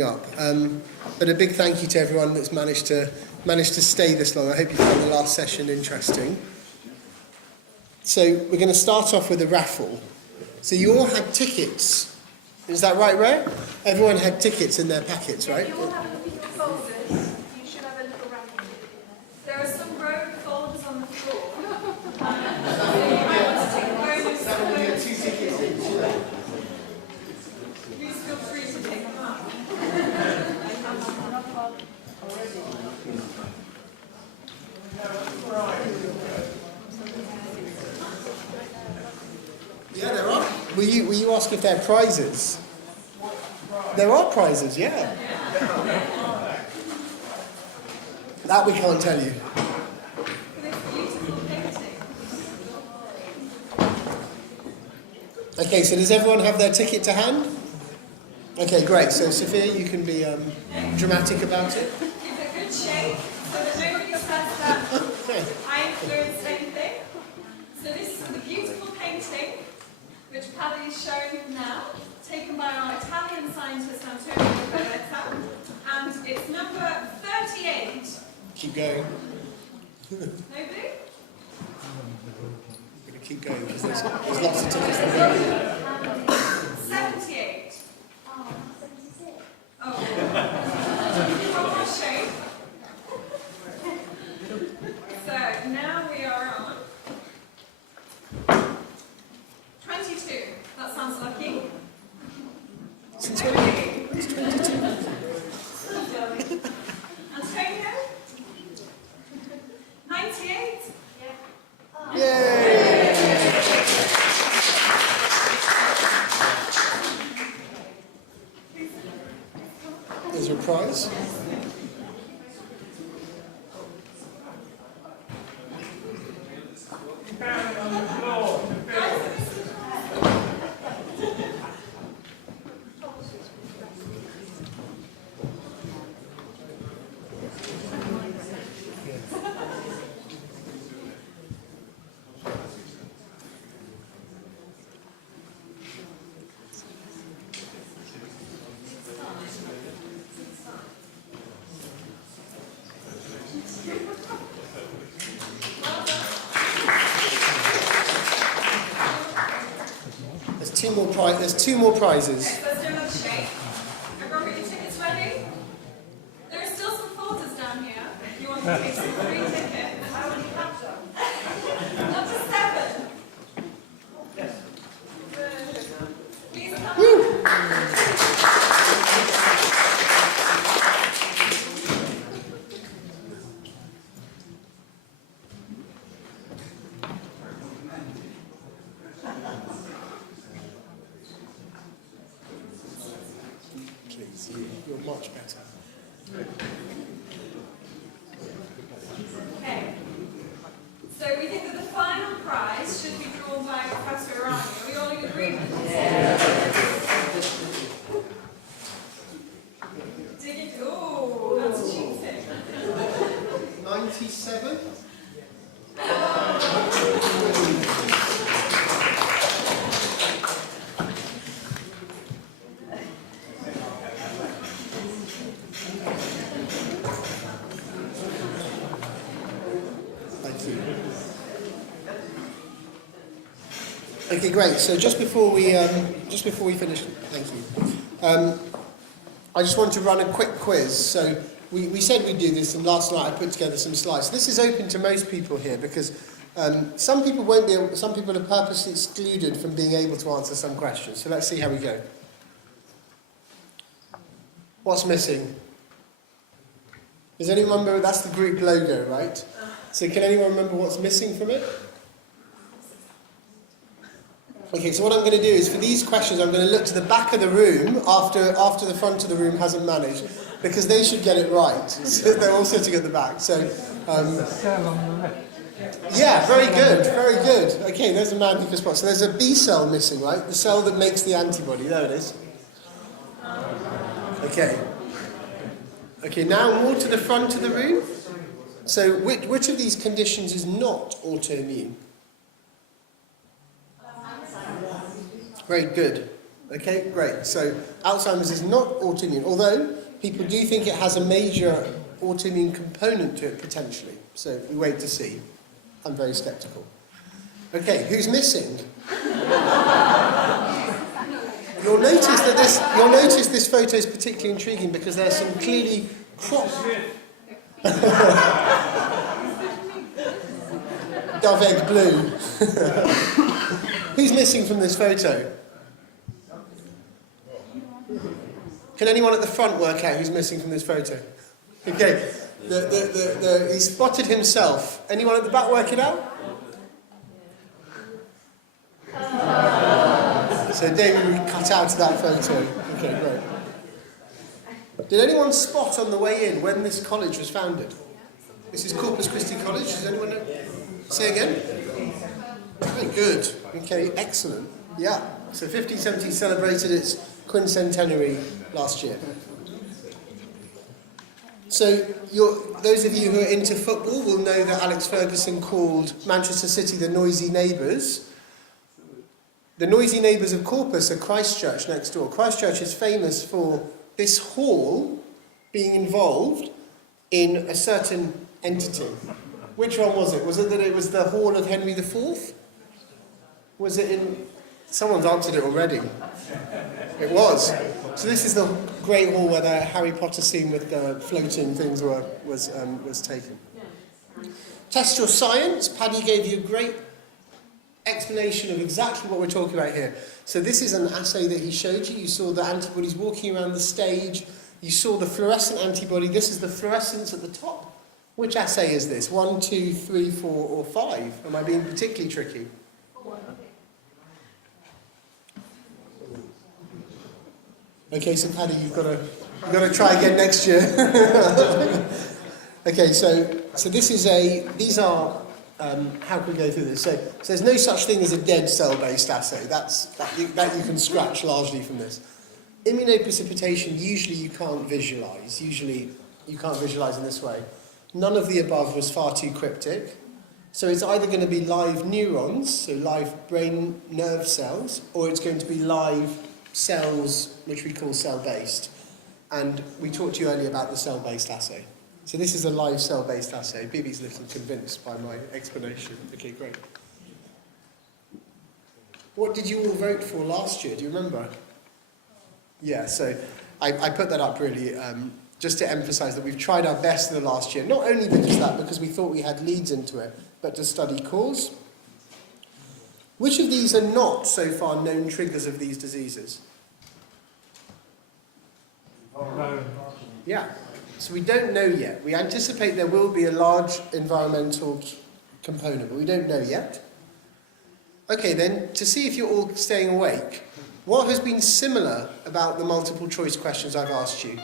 up. But a big thank you to everyone that's managed to stay this long. I hope you found the last session interesting. So we're going to start off with a raffle. So you all had tickets. Is that right, Ray? Everyone had tickets in their packets, right? You all have a look at your folders. You should have a little raffle. There are some rogue folders on the floor. So you might want to take a bonus. Please feel free to take them up. Yeah, there are. Will you ask if there are prizes? There are prizes, yeah. That we can't tell you. For this beautiful painting. Okay, so does everyone have their ticket to hand? Okay, great. So Sophia, you can be dramatic about it. Give it a good shake so that nobody says that I influenced anything. So this is the beautiful painting which Paddy is showing now, taken by our Italian scientist Antonio Beretta, and it's number 38. Keep going. Nobody? I'm going to keep going because there's lots of tickets there. 78. Oh. One more shake. So now we are on 22. That sounds lucky. Since when? It's 22. Antonio? 98? Yay! There's your prize. There's two more prizes. Okay, let's do another shake. Everyone got your tickets ready? There are still some folders down here if you want to take some free tickets. I already have them. Up to 7. Yes. Please come on. Please, you're much better. Okay. So we think that the final prize should be drawn by Professor Irani. Are we all in agreement? Oh, that's cheating. 97? Thank you. Okay, great. So just before we finish, thank you. I just want to run a quick quiz. So we said we'd do this, and last night I put together some slides. This is open to most people here because some people won't be able. Some people are purposely excluded from being able to answer some questions. So let's see how we go. What's missing? Does anyone remember? That's the group logo, right? So can anyone remember what's missing from it? Okay, so what I'm going to do is for these questions I'm going to look to the back of the room after the front of the room hasn't managed, because they should get it right. So they're all sitting at the back. So yeah, very good, very good. Okay, there's a man who can spot. So there's a B cell missing, right? The cell that makes the antibody. There it is. Okay. Okay, now more to the front of the room. So which of these conditions is not autoimmune? Very good. Okay, great. So Alzheimer's is not autoimmune, although people do think it has a major autoimmune component to it potentially. So we wait to see. I'm very sceptical. Okay, who's missing? You'll notice this photo is particularly intriguing because there's some clearly dove egg blue. Who's missing from this photo? Can anyone at the front work out who's missing from this photo? Okay, he spotted himself. Anyone at the back work it out? So David, we cut out that photo. Okay, great. Did anyone spot on the way in when this college was founded? This is Corpus Christi College. Does anyone know? Say again? Very good. Okay, excellent. Yeah. So 1570 celebrated its quincentenary last year. So those of you who are into football will know that Alex Ferguson called Manchester City the noisy neighbours. The noisy neighbours of Corpus are Christchurch next door. Christchurch is famous for this hall being involved in a certain entity. Which one was it? Was it that it was the Hall of Henry IV? Was it in... Someone's answered it already. It was. So this is the great hall where the Harry Potter scene with the floating things was taken. Test your science. Paddy gave you a great explanation of exactly what we're talking about here. So this is an assay that he showed you. You saw the antibodies walking around the stage. You saw the fluorescent antibody. This is the fluorescence at the top. Which assay is this? 1, 2, 3, 4, or 5? Am I being particularly tricky? Okay, so Paddy, you've got to try again next year. Okay, so these are how can we go through this? So there's no such thing as a dead cell-based assay. That you can scratch largely from this. Immunoprecipitation, usually you can't visualise. Usually you can't visualise in this way. None of the above was far too cryptic. So it's either going to be live neurons, so live brain nerve cells, or it's going to be live cells, which we call cell-based. And we talked to you earlier about the cell-based assay. So this is a live cell-based assay. Bibi's a little convinced by my explanation. Okay, great. What did you all vote for last year? Do you remember? Yeah, so I put that up really just to emphasise that we've tried our best in the last year, not only because we thought we had leads into it, but to study cause. Which of these are not so far known triggers of these diseases? Yeah, so we don't know yet. We anticipate there will be a large environmental component, but we don't know yet. Okay, then, to see if you're all staying awake, what has been similar about the multiple choice questions I've asked you?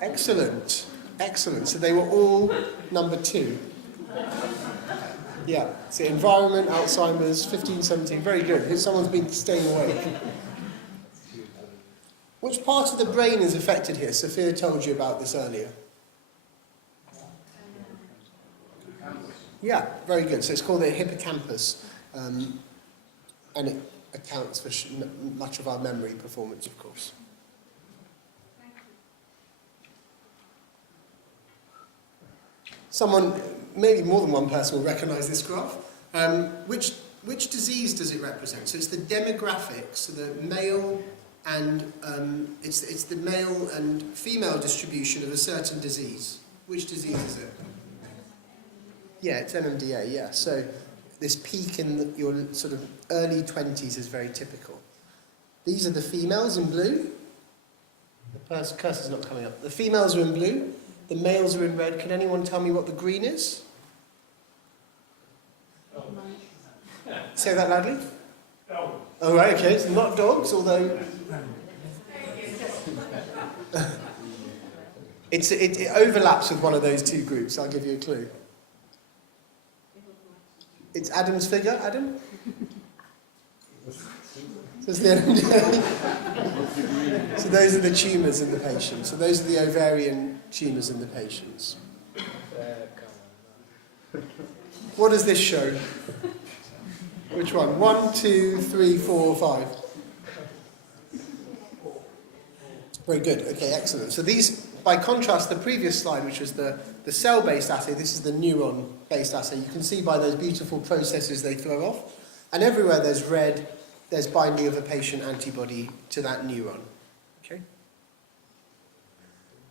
Excellent, excellent. So they were all number 2. Yeah, so environment, Alzheimer's, 1517, very good. Someone's been staying awake. Which part of the brain is affected here? Sophia told you about this earlier. Yeah, very good. So it's called the hippocampus, and it accounts for much of our memory performance, of course. Someone, maybe more than one person will recognise this graph. Which disease does it represent? So it's the demographics, so the male and it's the male and female distribution of a certain disease. Which disease is it? Yeah, it's NMDA, yeah. So this peak in your sort of early 20s is very typical. These are the females in blue. The cursor's not coming up. The females are in blue. The males are in red. Can anyone tell me what the green is? Say that loudly. Oh, right, okay. It's not dogs, although... it overlaps with one of those two groups. I'll give you a clue. It's Adam's figure, Adam? So those are the tumours in the patient. So those are the ovarian tumours in the patients. What does this show? Which one? 1, 2, 3, 4, 5. Very good. Okay, excellent. So these, by contrast, the previous slide, which was the cell-based assay, this is the neuron-based assay. You can see by those beautiful processes they throw off. And everywhere there's red, there's binding of a patient antibody to that neuron. Okay?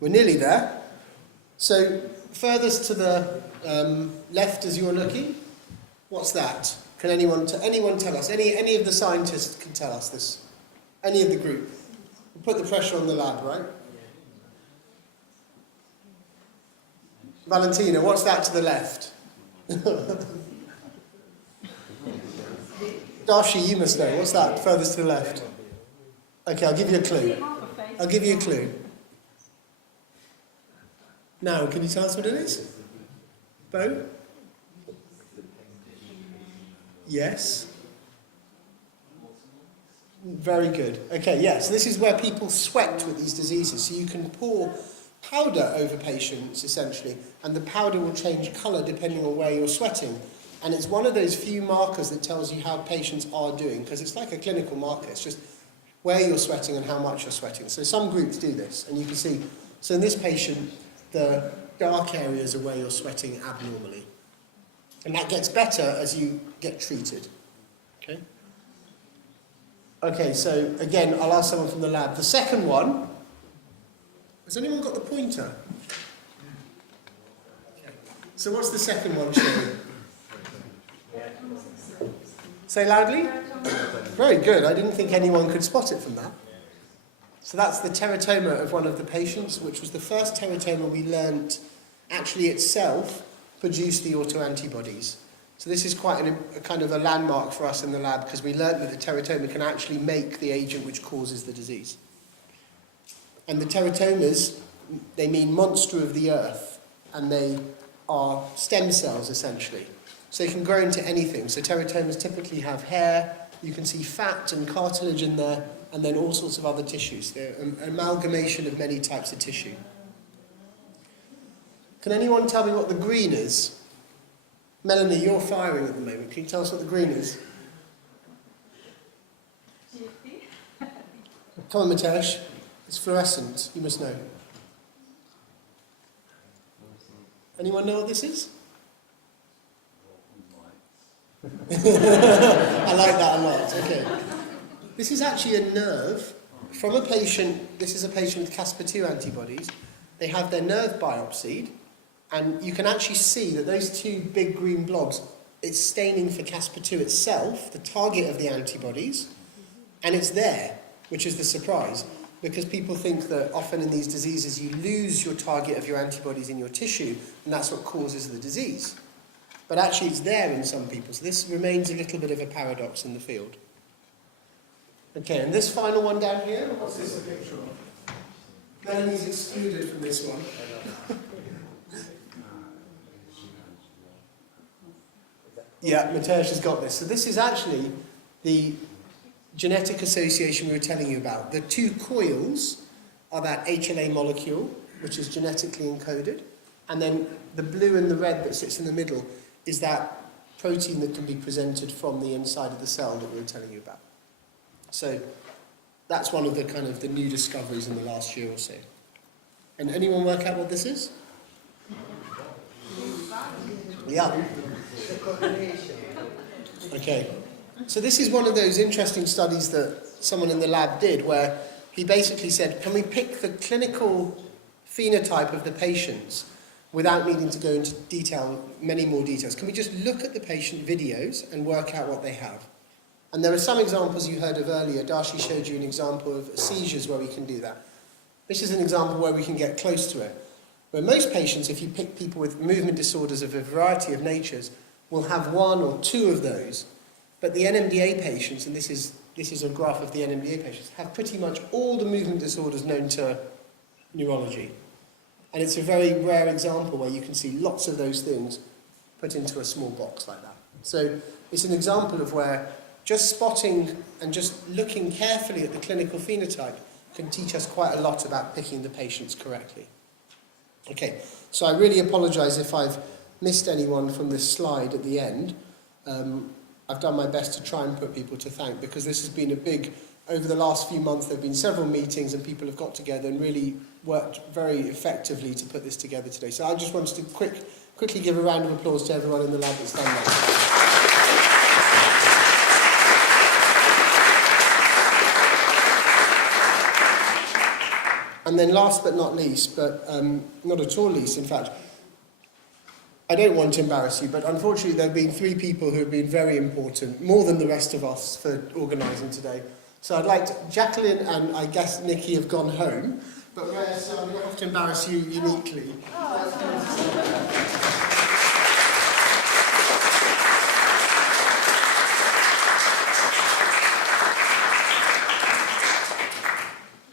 We're nearly there. So furthest to the left as you're looking, what's that? Can anyone tell us? Any of the scientists can tell us this? Any of the group? We'll put the pressure on the lab, right? Valentina, what's that to the left? Darshi, you must know. What's that furthest to the left? Okay, I'll give you a clue. I'll give you a clue. Now, can you tell us what it is? Bo? Yes. Very good. Okay, yeah, so this is where people sweat with these diseases. So you can pour powder over patients, essentially, and the powder will change colour depending on where you're sweating. And it's one of those few markers that tells you how patients are doing, because it's like a clinical marker. It's just where you're sweating and how much you're sweating. So some groups do this, and you can see, so in this patient, the dark areas are where you're sweating abnormally. And that gets better as you get treated. Okay? Okay, so again, I'll ask someone from the lab. The second one, has anyone got the pointer? Okay. So what's the second one showing? Say loudly. Very good. I didn't think anyone could spot it from that. So that's the teratoma of one of the patients, which was the first teratoma we learnt actually itself produced the autoantibodies. So this is quite a kind of a landmark for us in the lab, because we learnt that the teratoma can actually make the agent which causes the disease. And the teratomas, they mean monster of the earth, and they are stem cells essentially. So they can grow into anything. So teratomas typically have hair, you can see fat and cartilage in there, and then all sorts of other tissues. They're an amalgamation of many types of tissue. Can anyone tell me what the green is? Melanie, you're firing at the moment. Can you tell us what the green is? Come on, Matesh. It's fluorescent. You must know. Anyone know what this is? I like that a lot. Okay. This is actually a nerve from a patient. This is a patient with Caspar-2 antibodies. They have their nerve biopsied, and you can actually see that those two big green blobs, it's staining for Caspar-2 itself, the target of the antibodies, and it's there, which is the surprise, because people think that often in these diseases you lose your target of your antibodies in your tissue, and that's what causes the disease. But actually it's there in some people, so this remains a little bit of a paradox in the field. Okay, and this final one down here, what's this a picture of? Melanie's excluded from this one. Yeah, Matesh has got this. So this is actually the genetic association we were telling you about. The two coils are that HLA molecule, which is genetically encoded, and then the blue and the red that sits in the middle is that protein that can be presented from the inside of the cell that we were telling you about. So that's one of the kind of the new discoveries in the last year or so. And anyone work out what this is? Yeah. Okay. So this is one of those interesting studies that someone in the lab did, where he basically said, can we pick the clinical phenotype of the patients without needing to go into detail, many more details? Can we just look at the patient videos and work out what they have? And there are some examples you heard of earlier. Darshi showed you an example of seizures where we can do that. This is an example where we can get close to it. Where most patients, if you pick people with movement disorders of a variety of natures, will have one or two of those. But the NMDA patients, and this is a graph of the NMDA patients, have pretty much all the movement disorders known to neurology. And it's a very rare example where you can see lots of those things put into a small box like that. So it's an example of where just spotting and just looking carefully at the clinical phenotype can teach us quite a lot about picking the patients correctly. Okay, so I really apologise if I've missed anyone from this slide at the end. I've done my best to try and put people to thank, because this has been a big over the last few months there have been several meetings and people have got together and really worked very effectively to put this together today. So I just wanted to quickly give a round of applause to everyone in the lab that's done that. And then last but not least, but not at all least, in fact, I don't want to embarrass you, but unfortunately there have been 3 people who have been very important, more than the rest of us, for organising today. So I'd like to, Jacqueline and I guess Nikki have gone home, but so I'm going to have to embarrass you uniquely.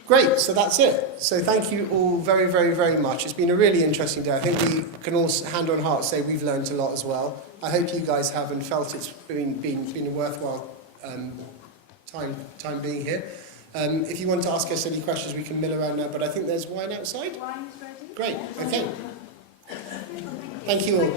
Great, so that's it. So thank you all very, very, very much. It's been a really interesting day. I think we can all, hand on heart, say we've learned a lot as well. I hope you guys have and felt it's been a worthwhile time being here. If you want to ask us any questions, we can mill around now, but I think there's wine outside. Wine is ready. Great, okay. Thank you all.